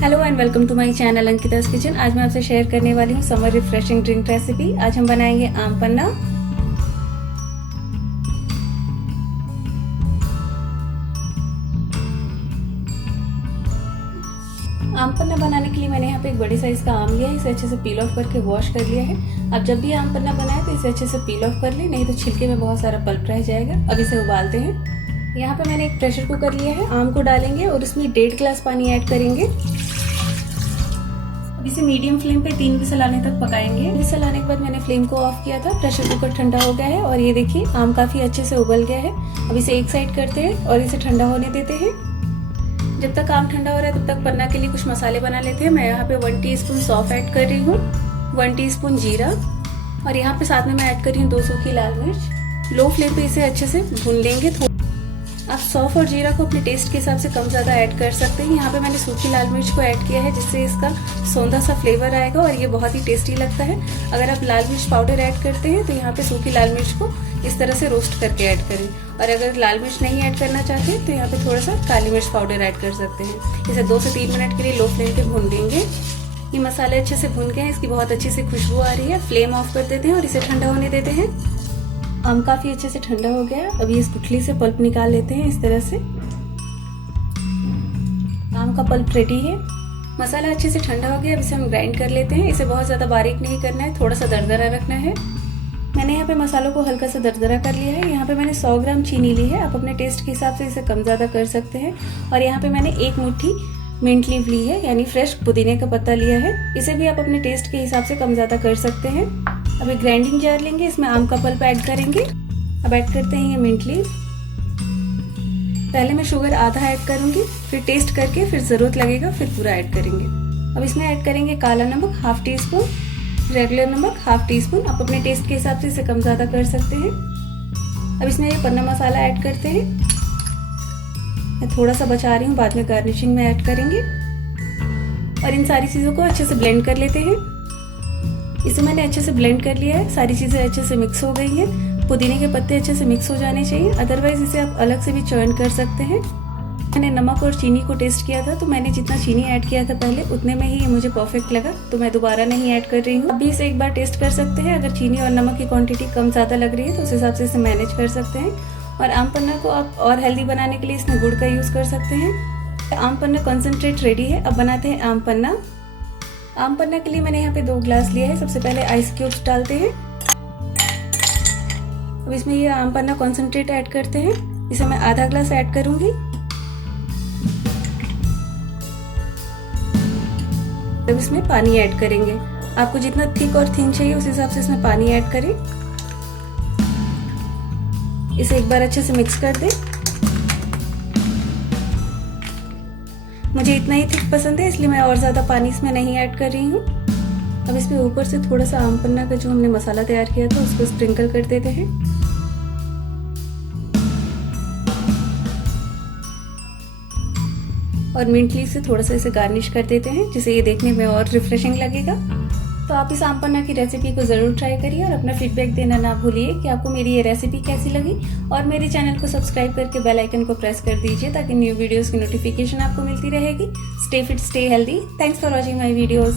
Hello and welcome to my channel Ankita's kitchen. आज मैं आपसे शेयर करने वाली हूँ समर रिफ्रेशिंग ड्रिंक रेसिपी। आज हम बनाएंगे आम पन्ना। आम पन्ना बनाने के लिए मैंने यहाँ पे एक बड़े साइज का आम लिया है। इसे अच्छे से पील ऑफ करके वॉश कर लिया है। अब जब भी आम पन्ना बनाए तो इसे अच्छे से पील ऑफ कर ले, नहीं तो छिलके में बहुत सारा पल्प रह जाएगा। अब इसे उबालते हैं। यहाँ पे मैंने एक प्रेशर कुकर लिया है। आम को डालेंगे और इसमें 1.5 गिलास पानी ऐड करेंगे। अब इसे मीडियम फ्लेम पे 3 विसल आने तक पकाएंगे। विसल आने के बाद मैंने फ्लेम को ऑफ किया था। प्रेशर कुकर ठंडा हो गया है और ये देखिए आम काफी अच्छे से उबल गया है। अब इसे एक साइड करते हैं और इसे ठंडा होने देते हैं। जब तक आम ठंडा हो रहा है तब तक पन्ना के लिए कुछ मसाले बना लेते हैं। मैं यहाँ पे 1 टीस्पून सौंफ ऐड कर रही हूँ, 1 टीस्पून जीरा और यहाँ पे साथ में मैं ऐड कर रही हूँ 2 सूखी लाल मिर्च। लो फ्लेम पे इसे अच्छे से भून लेंगे। आप सौंफ और जीरा को अपने टेस्ट के हिसाब से कम ज़्यादा ऐड कर सकते हैं। यहाँ पे मैंने सूखी लाल मिर्च को ऐड किया है जिससे इसका सौंधा सा फ्लेवर आएगा और ये बहुत ही टेस्टी लगता है। अगर आप लाल मिर्च पाउडर ऐड करते हैं तो यहाँ पे सूखी लाल मिर्च को इस तरह से रोस्ट करके ऐड करें, और अगर लाल मिर्च नहीं ऐड करना चाहते तो यहाँ पे थोड़ा सा काली मिर्च पाउडर ऐड कर सकते हैं। इसे 2 से 3 मिनट के लिए लो फ्लेम पे भून देंगे। ये मसाले अच्छे से भून गए हैं, इसकी बहुत अच्छी से खुशबू आ रही है। फ्लेम ऑफ कर देते हैं और इसे ठंडा होने देते हैं। आम काफी अच्छे से ठंडा हो गया। अब ये इस गुठली से पल्प निकाल लेते हैं इस तरह से। आम का पल्प रेडी है। मसाला अच्छे से ठंडा हो गया। अब इसे हम ग्राइंड कर लेते हैं। इसे बहुत ज्यादा बारीक नहीं करना है, थोड़ा सा दरदरा रखना है। मैंने यहाँ पे मसालों को हल्का सा दरदरा कर लिया है। यहाँ पे मैंने 100 ग्राम चीनी ली है। आप अपने टेस्ट के हिसाब से इसे कम ज्यादा कर सकते हैं। और यहाँ पे मैंने 1 मुट्ठी मिंट लीफ ली है, यानी फ्रेश पुदीने का पत्ता लिया है। इसे भी आप अपने टेस्ट के हिसाब से कम ज्यादा कर सकते हैं। अब एक ग्राइंडिंग जार लेंगे, इसमें आम का पल्प ऐड करेंगे। अब ऐड करते हैं ये मिंट लीफ। पहले मैं शुगर आधा ऐड करूंगी, फिर टेस्ट करके फिर जरूरत लगेगा फिर पूरा ऐड करेंगे। अब इसमें ऐड करेंगे काला नमक 1/2 टीस्पून, रेगुलर नमक 1/2 टीस्पून। आप अपने टेस्ट के हिसाब से इसे कम ज्यादा कर सकते हैं। अब इसमें ये पन्ना मसाला ऐड करते हैं। मैं थोड़ा सा बचा रही हूँ, बाद में गार्निशिंग में ऐड करेंगे। और इन सारी चीजों को अच्छे से ब्लेंड कर लेते हैं। इसे मैंने अच्छे से ब्लेंड कर लिया है। सारी चीजें अच्छे से मिक्स हो गई हैं। पुदीने के पत्ते अच्छे से मिक्स हो जाने चाहिए, अदरवाइज इसे आप अलग से भी चर्न कर सकते हैं। मैंने नमक और चीनी को टेस्ट किया था तो मैंने जितना चीनी ऐड किया था पहले उतने में ही ये मुझे परफेक्ट लगा, तो मैं दोबारा नहीं ऐड कर रही हूँ। अभी इसे एक बार टेस्ट कर सकते हैं। अगर चीनी और नमक की क्वांटिटी कम ज़्यादा लग रही है तो उस हिसाब से इसे मैनेज कर सकते हैं। और आम पन्ना को आप और हेल्दी बनाने के लिए इसमें गुड़ का यूज़ कर सकते हैं। आम पन्ना कॉन्सेंट्रेट रेडी है। अब बनाते हैं आम पन्ना। आम पन्ना के लिए मैंने यहाँ पे 2 गिलास लिया है। सबसे पहले आइस क्यूब्स डालते हैं। अब इसमें ये आम पन्ना कॉन्सेंट्रेट ऐड करते हैं। इसे मैं आधा ग्लास ऐड करूंगी। अब इसमें पानी ऐड करेंगे। आपको जितना थिक और थिन चाहिए उस हिसाब से इसमें पानी ऐड करें। इसे एक बार अच्छे से मिक्स कर दें। मुझे इतना ही थिक पसंद है, इसलिए मैं और ज्यादा पानी इसमें नहीं ऐड कर रही हूँ। अब इसमें ऊपर से थोड़ा सा आम पन्ना का जो हमने मसाला तैयार किया था उसको स्प्रिंकल कर देते हैं। और मिंट लीफ से थोड़ा सा इसे गार्निश कर देते हैं, जिससे ये देखने में और रिफ्रेशिंग लगेगा। तो आप इस आम पन्ना की रेसिपी को ज़रूर ट्राई करिए और अपना फीडबैक देना ना भूलिए कि आपको मेरी ये रेसिपी कैसी लगी। और मेरे चैनल को सब्सक्राइब करके बेल आइकन को प्रेस कर दीजिए ताकि न्यू वीडियोस की नोटिफिकेशन आपको मिलती रहेगी। Stay fit, stay healthy. Thanks for watching my videos.